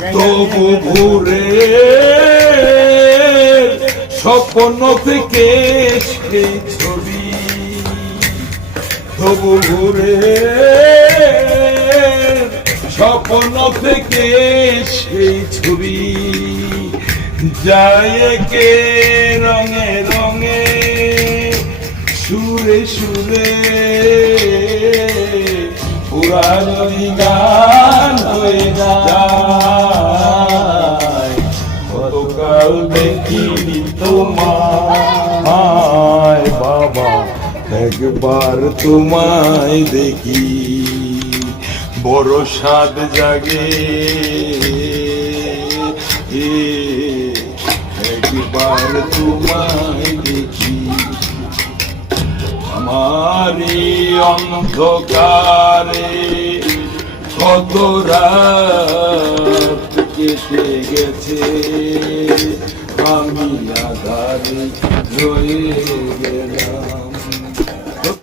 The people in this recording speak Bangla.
তবু ভুরে স্বপ্ন থেকে সেই ছবি। তবু ঘুরে স্বপ্ন থেকে সেই ছবি। যায় কে রঙে রঙে, সুরে সুরে, পুরানি গান কতকাল দেখিনি তোমায়। বাবা, একবার তোমায় দেখি। বড় স্বাদ জাগে। একবার তোমায় দেখি। আমারি অন্ধকারে কত রাত কেটে গেছে। আমি আধারে রয়ে গেলাম।